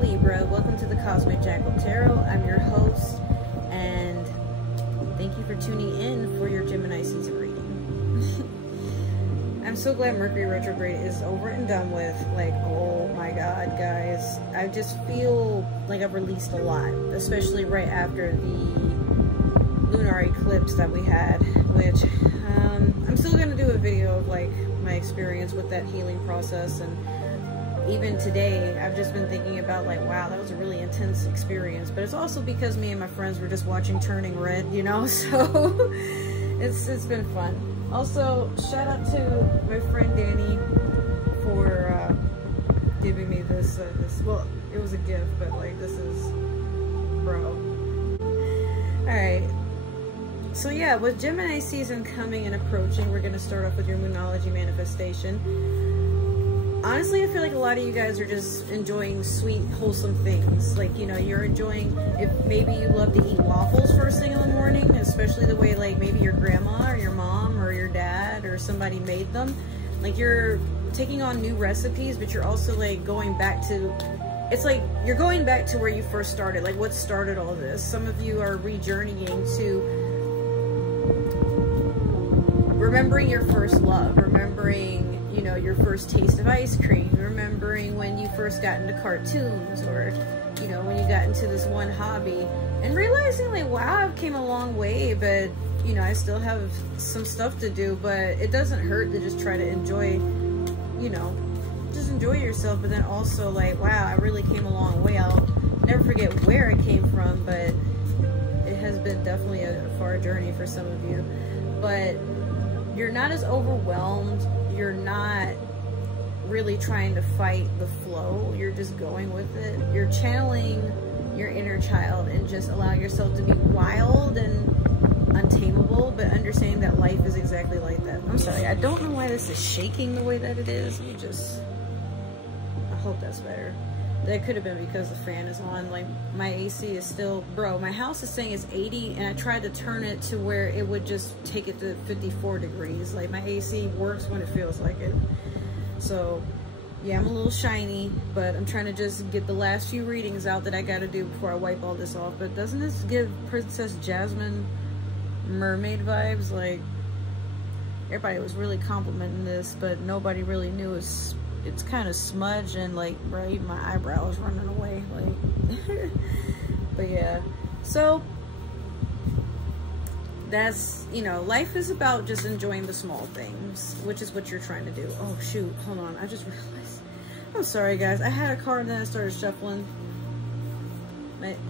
Libra. Welcome to the Cosmic Jackal Tarot. I'm your host, and thank you for tuning in for your Gemini season reading. I'm so glad Mercury retrograde is over and done with. Like, oh my god, guys. I just feel like I've released a lot, especially right after the lunar eclipse that we had, which I'm still going to do a video of like my experience with that healing process. And even today, I've just been thinking about like, wow, that was a really intense experience. But it's also because me and my friends were just watching Turning Red, you know, so it's been fun. Also, shout out to my friend Danny for giving me this, well, it was a gift, but like, this is, bro. Alright, so yeah, with Gemini season coming and approaching, we're going to start off with your Moonology manifestation. Honestly, I feel like a lot of you guys are just enjoying sweet, wholesome things. Like, you know, you're enjoying, if maybe you love to eat waffles first thing in the morning, especially the way like maybe your grandma or your mom or your dad or somebody made them. Like, you're taking on new recipes, but you're also like going back to, it's like you're going back to where you first started, like what started all this. Some of you are re-journeying to remembering your first love, remembering, you know, your first taste of ice cream, remembering when you first got into cartoons, or, you know, when you got into this one hobby, and realizing like, wow, I've came a long way, but, you know, I still have some stuff to do. But it doesn't hurt to just try to enjoy, you know, just enjoy yourself. But then also like, wow, I really came a long way. I'll never forget where I came from, but it has been definitely a far journey for some of you. But you're not as overwhelmed. You're not really trying to fight the flow. You're just going with it. You're channeling your inner child and just allowing yourself to be wild and untamable, but understanding that life is exactly like that. I'm sorry, I don't know why this is shaking the way that it is. I hope that's better. That could have been because the fan is on. Like, my AC is still, bro, my house is saying it's 80, and I tried to turn it to where it would just take it to 54 degrees. Like, my AC works when it feels like it. So, yeah, I'm a little shiny, but I'm trying to just get the last few readings out that I gotta do before I wipe all this off. But doesn't this give Princess Jasmine mermaid vibes? Like, everybody was really complimenting this, but nobody really knew it's kind of smudged, and like, bro, even my eyebrows running away, like. But yeah, so that's, you know, life is about just enjoying the small things, which is what you're trying to do. Oh shoot, hold on, I just realized, I'm sorry guys, I had a card and then I started shuffling.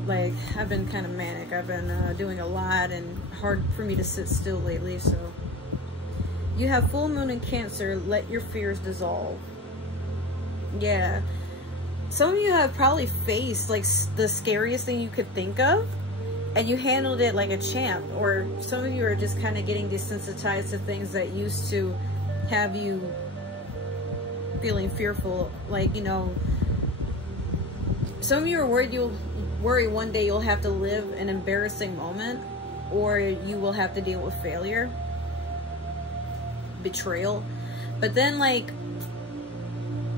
Like, I've been kind of manic. I've been doing a lot, and hard for me to sit still lately. So you have full moon in Cancer. Let your fears dissolve. Yeah, some of you have probably faced like the scariest thing you could think of, and you handled it like a champ. Or some of you are just kind of getting desensitized to things that used to have you feeling fearful. Like, you know, some of you are worried you'll worry one day you'll have to live an embarrassing moment, or you will have to deal with failure, betrayal. But then like,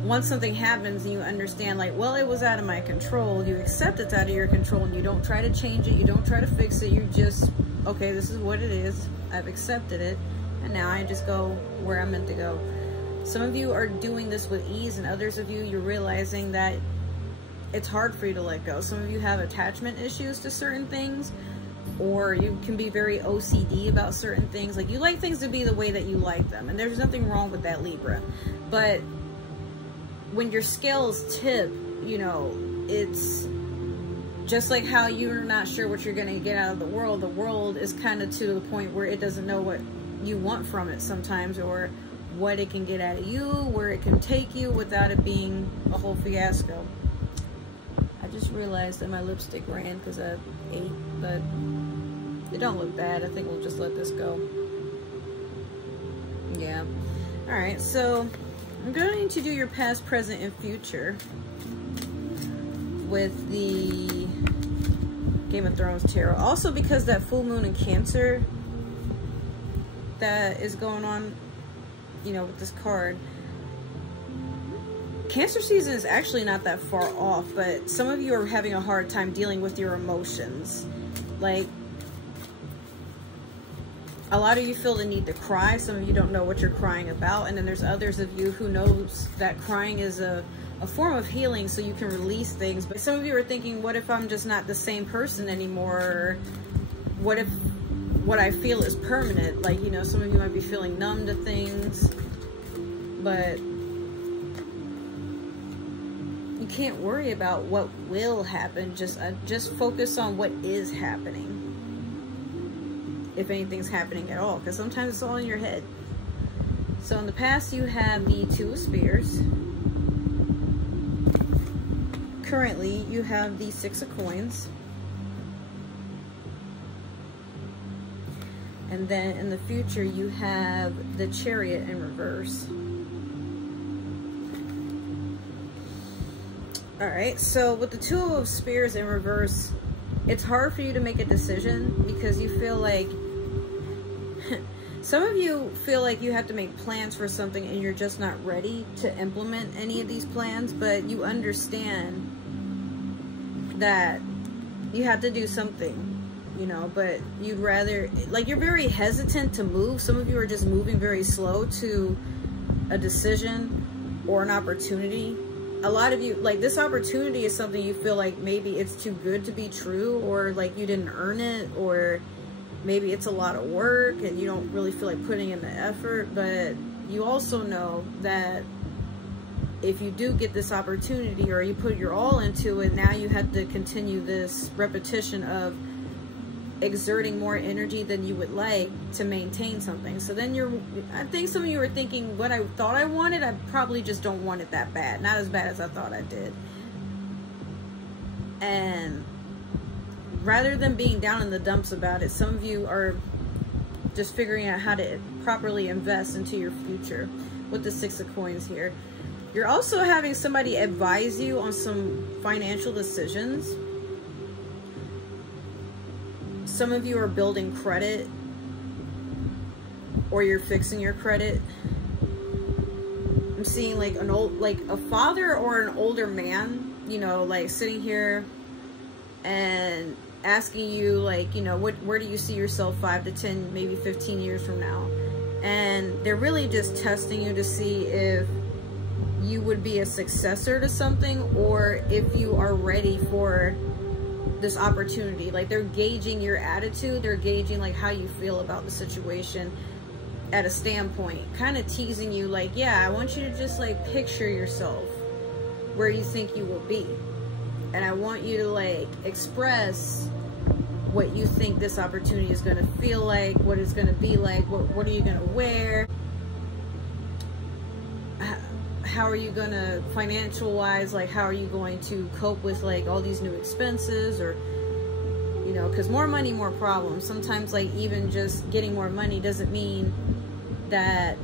once something happens and you understand like, well, it was out of my control, you accept it's out of your control, and you don't try to change it, you don't try to fix it, you just, okay, this is what it is, I've accepted it, and now I just go where I'm meant to go. Some of you are doing this with ease, and others of you, you're realizing that it's hard for you to let go. Some of you have attachment issues to certain things, or you can be very OCD about certain things. Like, you like things to be the way that you like them, and there's nothing wrong with that, Libra. But when your scales tip, you know, it's just like how you're not sure what you're going to get out of the world is kind of to the point where it doesn't know what you want from it sometimes, or what it can get out of you, where it can take you without it being a whole fiasco. I just realized that my lipstick ran because I ate, but it don't look bad. I think we'll just let this go. Yeah. All right, so I'm going to do your past, present, and future with the Game of Thrones tarot. Also, because that full moon in Cancer that is going on, you know, with this card, Cancer season is actually not that far off, but some of you are having a hard time dealing with your emotions. Like, a lot of you feel the need to cry. Some of you don't know what you're crying about. And then there's others of you who knows that crying is a form of healing, so you can release things. But some of you are thinking, what if I'm just not the same person anymore? Or what if what I feel is permanent? Like, you know, some of you might be feeling numb to things, but you can't worry about what will happen. Just focus on what is happening, if anything's happening at all, because sometimes it's all in your head. So in the past, you have the Two of Spears. Currently, you have the Six of Coins. And then in the future, you have the Chariot in reverse. Alright, so with the Two of Spears in reverse, it's hard for you to make a decision because you feel like some of you feel like you have to make plans for something and you're just not ready to implement any of these plans, but you understand that you have to do something, you know, but you'd rather, like, you're very hesitant to move. Some of you are just moving very slow to a decision or an opportunity. A lot of you, like, this opportunity is something you feel like maybe it's too good to be true, or like you didn't earn it, or maybe it's a lot of work and you don't really feel like putting in the effort. But you also know that if you do get this opportunity, or you put your all into it, now you have to continue this repetition of exerting more energy than you would like to maintain something. So then I think some of you are thinking, what I thought I wanted, I probably just don't want it that bad. Not as bad as I thought I did. And rather than being down in the dumps about it, some of you are just figuring out how to properly invest into your future with the Six of Coins here. You're also having somebody advise you on some financial decisions. Some of you are building credit, or you're fixing your credit. I'm seeing like a father or an older man, you know, like sitting here and asking you, like, you know, where do you see yourself 5 to 10, maybe 15 years from now? And they're really just testing you to see if you would be a successor to something, or if you are ready for this opportunity. Like, they're gauging your attitude, they're gauging like how you feel about the situation at a standpoint, kind of teasing you like, yeah, I want you to just like picture yourself where you think you will be, and I want you to like express what you think this opportunity is going to feel like, what it's going to be like, what are you going to wear, how are you going to, financial wise, like how are you going to cope with like all these new expenses, or, you know, because more money, more problems. Sometimes like even just getting more money doesn't mean that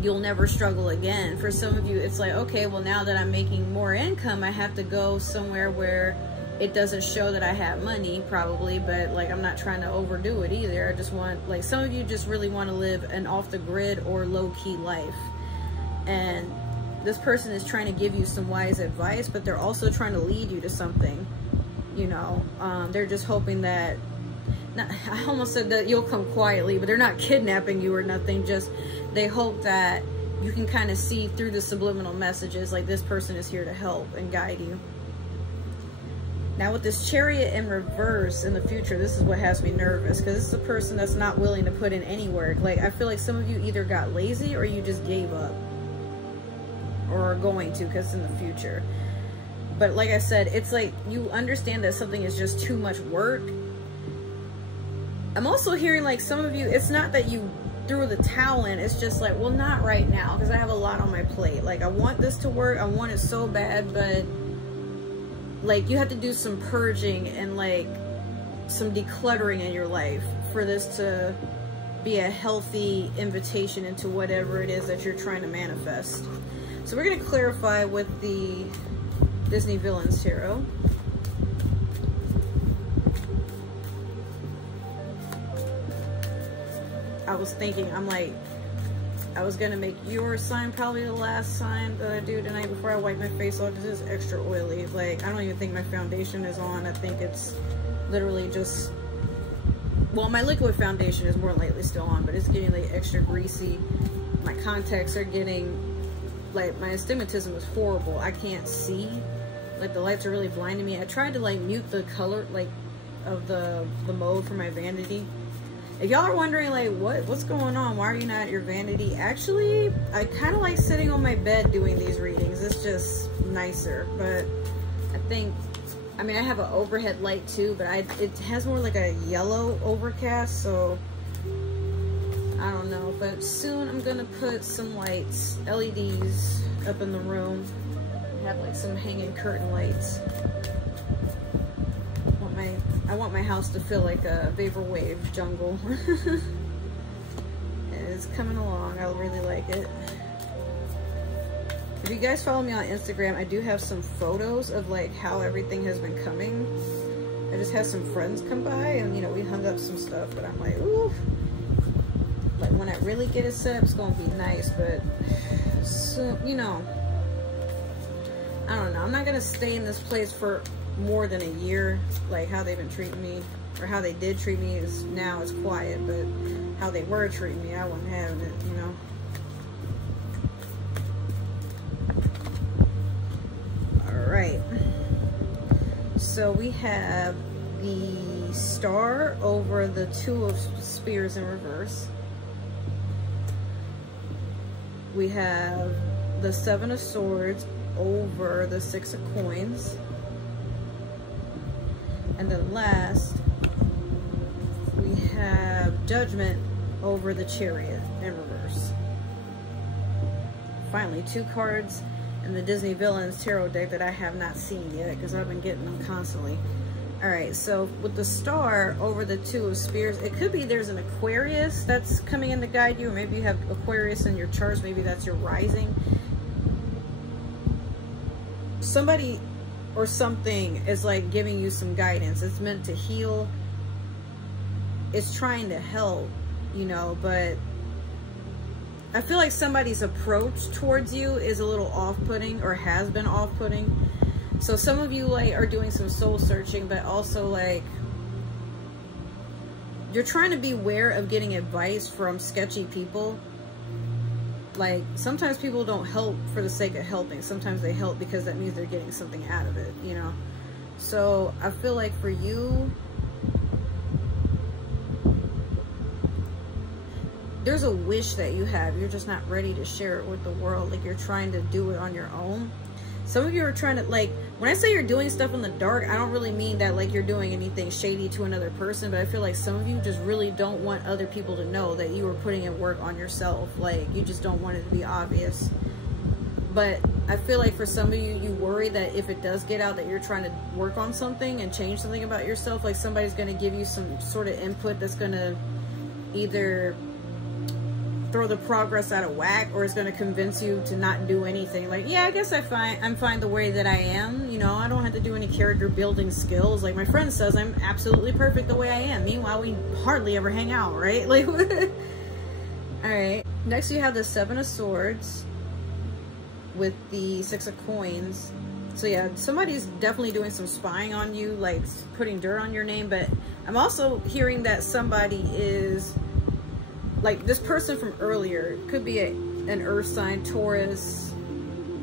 you'll never struggle again. For some of you, it's like, okay, well, now that I'm making more income, I have to go somewhere where it doesn't show that I have money, probably, but like I'm not trying to overdo it either. I just want, like, some of you just really want to live an off the grid or low-key life, and this person is trying to give you some wise advice, but they're also trying to lead you to something, you know. They're just hoping that, I almost said that you'll come quietly, but they're not kidnapping you or nothing. Just they hope that you can kind of see through the subliminal messages, like this person is here to help and guide you. Now with this Chariot in reverse in the future, this is what has me nervous, because this is a person that's not willing to put in any work. Like, I feel like some of you either got lazy or you just gave up, or are going to, because it's in the future. But like I said, it's like you understand that something is just too much work. I'm also hearing like some of you, it's not that you threw the towel in, it's just like, well, not right now, because I have a lot on my plate. Like, I want this to work, I want it so bad, but like you have to do some purging and like some decluttering in your life for this to be a healthy invitation into whatever it is that you're trying to manifest. So we're going to clarify with the Disney Villains Tarot. I was thinking, I'm like, I was gonna make your sign probably the last sign that I do tonight before I wipe my face off, because it's extra oily. Like, I don't even think my foundation is on. I think it's literally just, well, my liquid foundation is more likely still on, but it's getting like extra greasy. My contacts are getting, like, my astigmatism is horrible. I can't see. Like, the lights are really blinding me. I tried to like mute the color, like, of the mode for my vanity. If y'all are wondering, like, what's going on? Why are you not at your vanity? Actually, I kind of like sitting on my bed doing these readings. It's just nicer. But I think, I mean, I have an overhead light too, but it has more like a yellow overcast, so I don't know. But soon I'm gonna put some lights, LEDs, up in the room. I have like some hanging curtain lights. I want my house to feel like a vaporwave jungle. It's coming along. I really like it. If you guys follow me on Instagram, I do have some photos of like how everything has been coming. I just had some friends come by and, you know, we hung up some stuff, but I'm like, ooh. Like, when I really get it set up, it's gonna be nice, but so, you know, I don't know. I'm not gonna stay in this place for more than a year. Like, how they've been treating me, or how they did treat me, is now it's quiet, but how they were treating me, I wasn't having it, you know. All right, so we have the Star over the Two of Spears in reverse. We have the Seven of Swords over the Six of Coins. And then last, we have Judgment over the Chariot in reverse. Finally, 2 cards in the Disney Villains Tarot deck that I have not seen yet, because I've been getting them constantly. Alright, so with the Star over the Two of Spears, it could be there's an Aquarius that's coming in to guide you, or maybe you have Aquarius in your charts, maybe that's your rising. Somebody or something is like giving you some guidance. It's meant to heal. It's trying to help, you know, but I feel like somebody's approach towards you is a little off-putting, or has been off-putting. So some of you like are doing some soul searching, but also like you're trying to be aware of getting advice from sketchy people. Like, sometimes people don't help for the sake of helping. Sometimes they help because that means they're getting something out of it, you know? So I feel like for you, there's a wish that you have. You're just not ready to share it with the world. Like, you're trying to do it on your own. Some of you are trying to, like, when I say you're doing stuff in the dark, I don't really mean that like you're doing anything shady to another person, but I feel like some of you just really don't want other people to know that you are putting in work on yourself. Like, you just don't want it to be obvious. But I feel like for some of you, you worry that if it does get out that you're trying to work on something and change something about yourself, like somebody's going to give you some sort of input that's going to either throw the progress out of whack, or is going to convince you to not do anything. Like, yeah, I guess I'm fine the way that I am, you know, I don't have to do any character building skills. Like, my friend says I'm absolutely perfect the way I am. Meanwhile, we hardly ever hang out, right? Like, all right, next you have the Seven of Swords with the Six of Coins. So yeah, somebody's definitely doing some spying on you, like putting dirt on your name. But I'm also hearing that somebody is, like, this person from earlier, could be an earth sign, Taurus,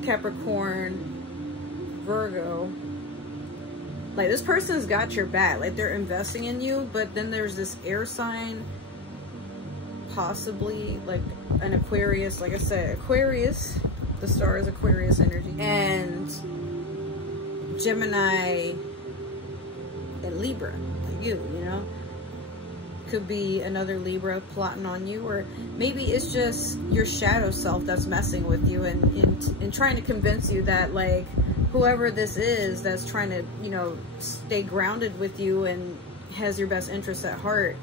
Capricorn, Virgo. Like, this person's got your back. Like, they're investing in you. But then there's this air sign, possibly like an Aquarius. Like I said, Aquarius, the Star is Aquarius energy. And Gemini and Libra, like you know. Could be another Libra plotting on you, or maybe it's just your shadow self that's messing with you and trying to convince you that, like, whoever this is that's trying to, you know, stay grounded with you and has your best interests at heart,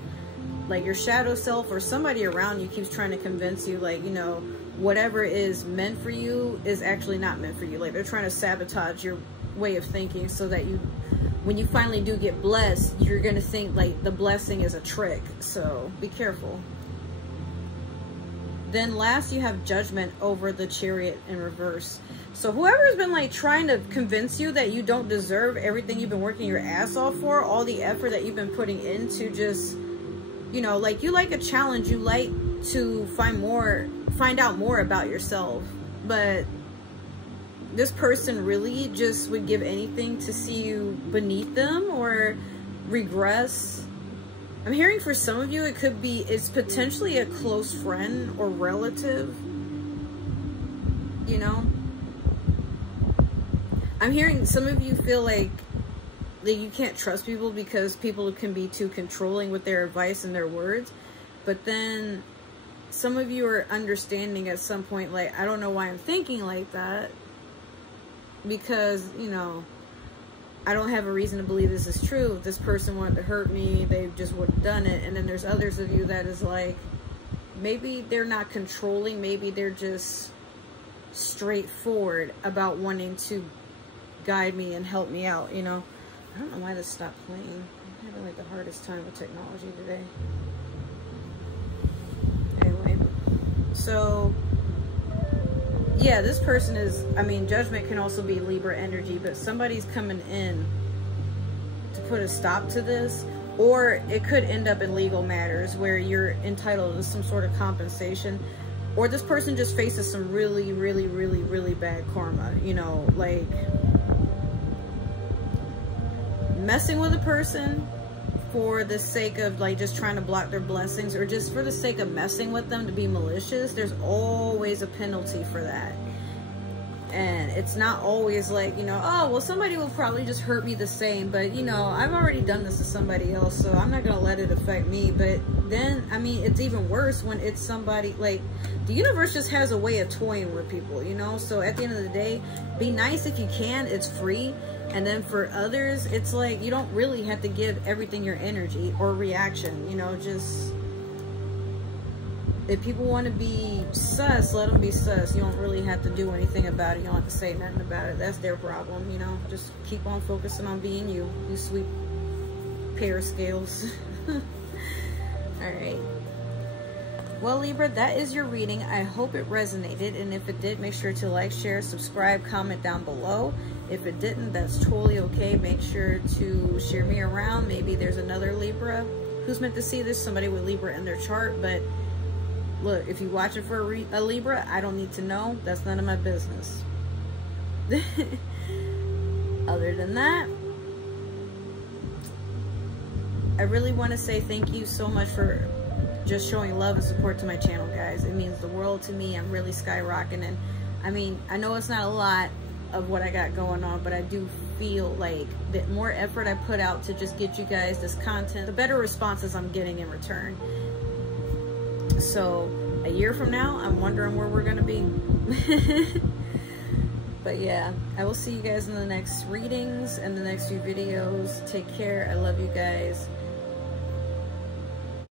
like your shadow self or somebody around you keeps trying to convince you, like, you know, whatever is meant for you is actually not meant for you. Like, they're trying to sabotage your way of thinking so that you, when you finally do get blessed, you're going to think like the blessing is a trick. So be careful. Then last you have Judgment over the Chariot in reverse. So whoever's been like trying to convince you that you don't deserve everything you've been working your ass off for, all the effort that you've been putting into just, you know, like you like a challenge, you like to find out more about yourself. But this person really just would give anything to see you beneath them or regress. I'm hearing for some of you, it's potentially a close friend or relative, you know. I'm hearing some of you feel like that you can't trust people because people can be too controlling with their advice and their words. But then some of you are understanding at some point, like, I don't know why I'm thinking like that, because, you know, I don't have a reason to believe this is true. If this person wanted to hurt me, they just would have done it. And then there's others of you that is like, maybe they're not controlling, maybe they're just straightforward about wanting to guide me and help me out, you know. I don't know why this stopped playing. I'm having like the hardest time with technology today. Anyway, so yeah, this person is, I mean, Judgment can also be Libra energy, but somebody's coming in to put a stop to this, or it could end up in legal matters where you're entitled to some sort of compensation, or this person just faces some really, really, really, really bad karma, you know, like messing with a person for the sake of like just trying to block their blessings, or just for the sake of messing with them to be malicious. There's always a penalty for that. And it's not always like, you know, oh, well, somebody will probably just hurt me the same, but you know, I've already done this to somebody else, so I'm not gonna let it affect me. But then, I mean, it's even worse when it's somebody, like, the universe just has a way of toying with people, you know. So at the end of the day, be nice if you can, it's free. And then for others, it's like, you don't really have to give everything your energy or reaction, you know. Just, if people want to be sus, let them be sus. You don't really have to do anything about it. You don't have to say nothing about it. That's their problem, you know. Just keep on focusing on being you, you sweet pair of scales. All right. Well, Libra, that is your reading. I hope it resonated. And if it did, make sure to like, share, subscribe, comment down below. If it didn't, that's totally okay. Make sure to share me around. Maybe there's another Libra who's meant to see this, somebody with Libra in their chart. But look, if you're watching for a Libra, I don't need to know. That's none of my business. Other than that, I really want to say thank you so much for just showing love and support to my channel, guys. It means the world to me. I'm really skyrocketing. And I mean, I know it's not a lot of what I got going on, but I do feel like the more effort I put out to just get you guys this content, the better responses I'm getting in return. So a year from now, I'm wondering where we're gonna be. But yeah, I will see you guys in the next readings and the next few videos. Take care. I love you guys.